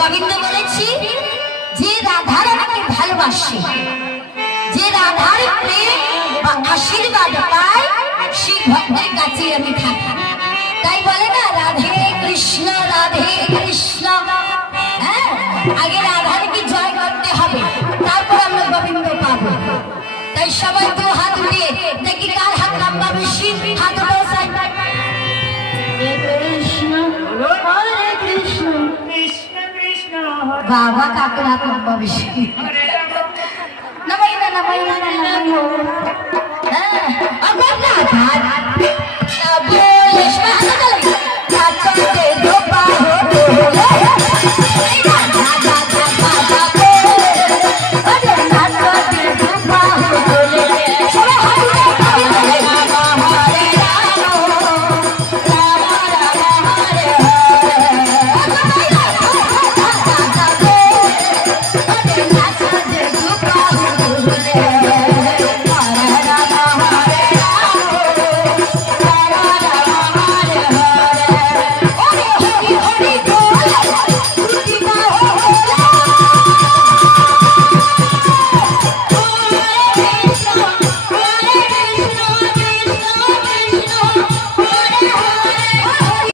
গোবিন্দ বলেছি যে রাধার আমাকে ভালোবাসে, যে রাধার প্রেম বা আশীর্বাদ পায়, সেই ভক্তের কাছে আমি থাকি। তাই বলে না রাধে কৃষ্ণ রাধে কৃষ্ণ। হ্যাঁ, আগে রাধাকে জয় করতে হবে, তারপর আমরা গোবিন্দ পাবো। তাই সবাই তো হাত উঠিয়ে দেখি কার হাত লম্বা বেশি, হাত উঠাও। বাবা কাকুর হাত লম্বা বেশি। নামাই না, নামাই না, নামাই না।